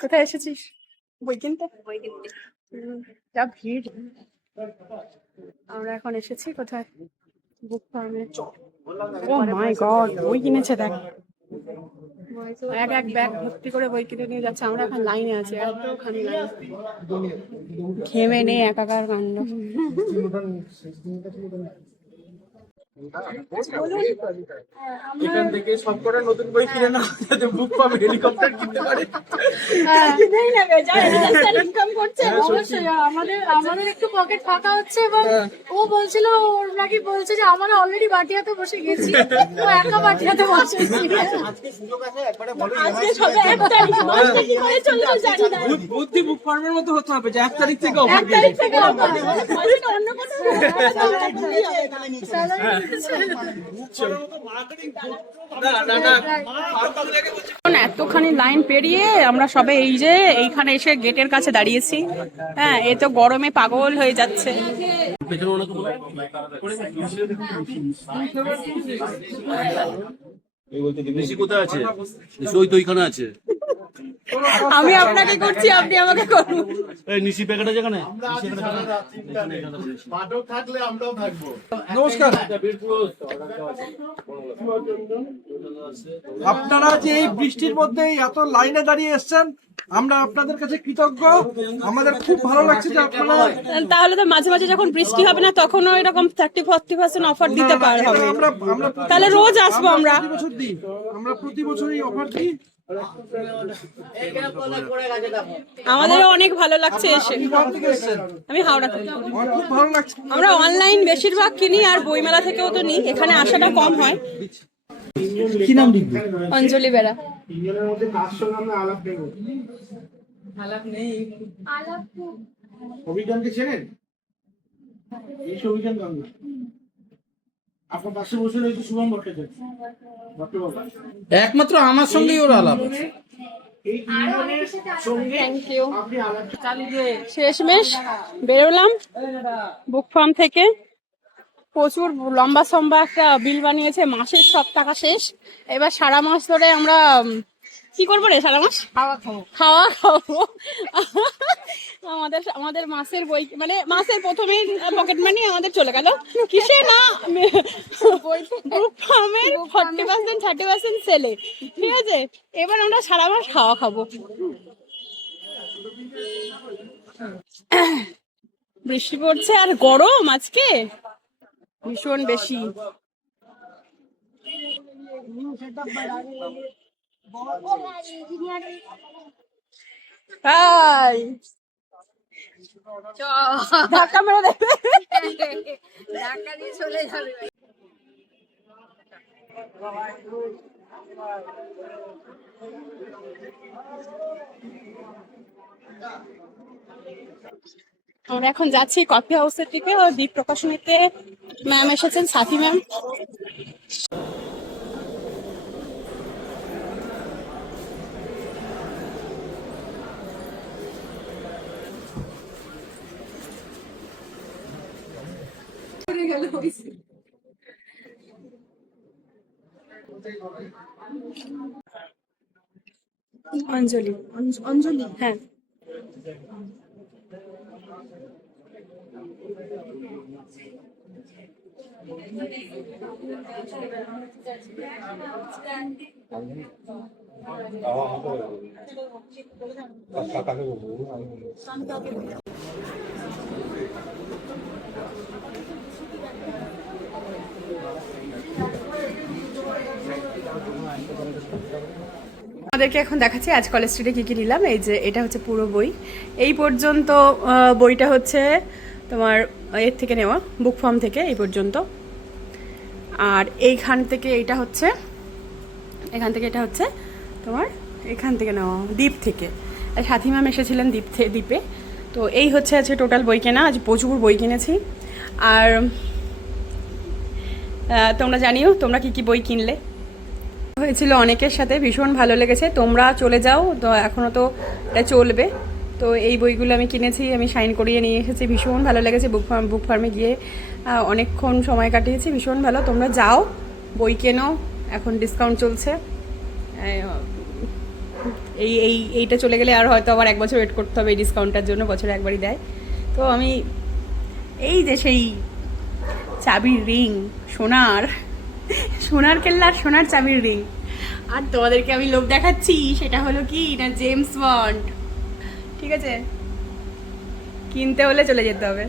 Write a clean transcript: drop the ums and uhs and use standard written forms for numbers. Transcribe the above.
কোথায় এসেছিস? বই কিনতে? যা ভিড়। আমরা এখন এসেছি কোথায়? বুক ফার্মে। ও মাই গড, বই কিনেছে দেখ। এক এক ব্যাগ ভর্তি করে বই কিনে নিয়ে যাচ্ছে। আমরা এখন লাইনে আছি, এতখানি লাইন, ঘেমে নেই, একাকার কাণ্ড। এখান থেকে সবকটা নতুন বই কিনে নাও যাতে বুক পাবে হেলিকপ্টার কিনতে পারে। ইনকাম করছে অবশ্যই। আমাদের একটু পকেট ফাঁকা হচ্ছে এবং ও বলছিল, ওর নাকি বলছে যে আমরা অলরেডি বাটিয়াতে বসে গেছি, ও একা বাটিয়াতে বসে। আজকে সুযোগ আছে, একবারে বলো। আজকে সবে 1 তারিখ, মাসটা কি করে চলছে জানি না। বুদ্ধি বুক ফার্মের মতো হতে হবে যে 1 তারিখ থেকে 1 অফার তারিখ থেকে অফার। অন্য কোনো এতখানি লাইন পেরিয়ে আমরা সবে এই যে এইখানে এসে গেটের কাছে দাঁড়িয়েছি। হ্যাঁ, এ তো গরমে পাগল হয়ে যাচ্ছে। কোথায় আছে? ওই তো ওইখানে আছে। আমি আপনাকে করছি, আপনি আমাকে করুন। এই নিশি প্যাকেট আছে এখানে। থাকলে আমরাও থাকবো। নমস্কার। আপনারা যে এই বৃষ্টির মধ্যে এত লাইনে দাঁড়িয়ে এসেছেন, আমরা আপনাদের কাছে কৃতজ্ঞ। আমাদের খুব ভালো লাগছে যে আপনারা। তাহলে তো মাঝে মাঝে যখন বৃষ্টি হবে না তখনও এরকম 30-40% অফার দিতে পারবে। তাহলে রোজ আসবো আমরা। আমরা প্রতি বছরই অফার দিই। আমাদেরও অনেক ভালো লাগছে এসে। আমি হাওড়া থেকে। খুব ভালো লাগছে। আমরা অনলাইন বেশিরভাগ কিনি আর বইমেলা থেকেও তো নিই, এখানে আসাটা কম হয়। কি নাম লিখবি? অঞ্জলি বেরা। তিনজনের মধ্যে কার সঙ্গে আমরা আলাপ নেব? আলাপ নেই। অভিজ্ঞানকে চেনেন? এই অভিজ্ঞান গঙ্গা আপনার পাশে বসে রয়েছে শুভম ভট্টাচার্য। একমাত্র আমার সঙ্গেই ওর আলাপ আছে। Thank you. শেষমেশ বেরোলাম বুক ফার্ম থেকে। প্রচুর লম্বা সম্বা একটা বিল বানিয়েছে, মাসের সব টাকা শেষ। এবার সারা মাস ধরে আমরা কি করবো রে? সারা মাস খাওয়া খাবো। আমাদের মাসের বই, মানে মাসের প্রথমেই পকেট মানি আমাদের চলে গেল কিসে না, বুক ফার্মের 40% 30% সেলে। ঠিক আছে, এবার আমরা সারা মাস খাওয়া খাবো। বৃষ্টি পড়ছে আর গরম আজকে ভীষণ বেশি। হাই, ধাক্কা মেরে দেবে, ধাক্কা দিয়ে চলে যাবে। আমরা এখন যাচ্ছি কফি হাউসের দিকে। ও দ্বীপ প্রকাশনীতে ম্যাম এসেছেন, সাথী ম্যাম। অঞ্জলি, অঞ্জলি, হ্যাঁ। আমাদেরকে এখন দেখাচ্ছি আজ কলেজ স্ট্রিটে কী কী নিলাম। এই যে এটা হচ্ছে পুরো বই, এই পর্যন্ত বইটা হচ্ছে তোমার এর থেকে নেওয়া, বুক ফার্ম থেকে এই পর্যন্ত। আর এইখান থেকে এটা হচ্ছে, এখান থেকে এটা হচ্ছে তোমার এখান থেকে নেওয়া, দ্বীপ থেকে। সাথী ম্যাম এসেছিলেন দ্বীপে। তো এই হচ্ছে আজকে টোটাল বই কেনা। আজ প্রচুর বই কিনেছি। আর তোমরা জানিও তোমরা কি কি বই কিনলে। হয়েছিল অনেকের সাথে, ভীষণ ভালো লেগেছে। তোমরা চলে যাও, তো এখনও তো এটা চলবে। তো এই বইগুলো আমি কিনেছি, আমি সাইন করিয়ে নিয়ে এসেছি। ভীষণ ভালো লেগেছে। বুক ফার্মে গিয়ে অনেকক্ষণ সময় কাটিয়েছি, ভীষণ ভালো। তোমরা যাও, বই কেনো, এখন ডিসকাউন্ট চলছে। এইটা চলে গেলে আর হয়তো আবার 1 বছর ওয়েট করতে হবে এই ডিসকাউন্টটার জন্য, বছরে একবারই দেয়। তো আমি এই যে সেই চাবির রিং, সোনার কেল্লার সোনার চাবির রিং, আর তোমাদেরকে আমি লোভ দেখাচ্ছি, সেটা হলো কি না জেমস বন্ড। ঠিক আছে, কিনতে হলে চলে যেতে হবে।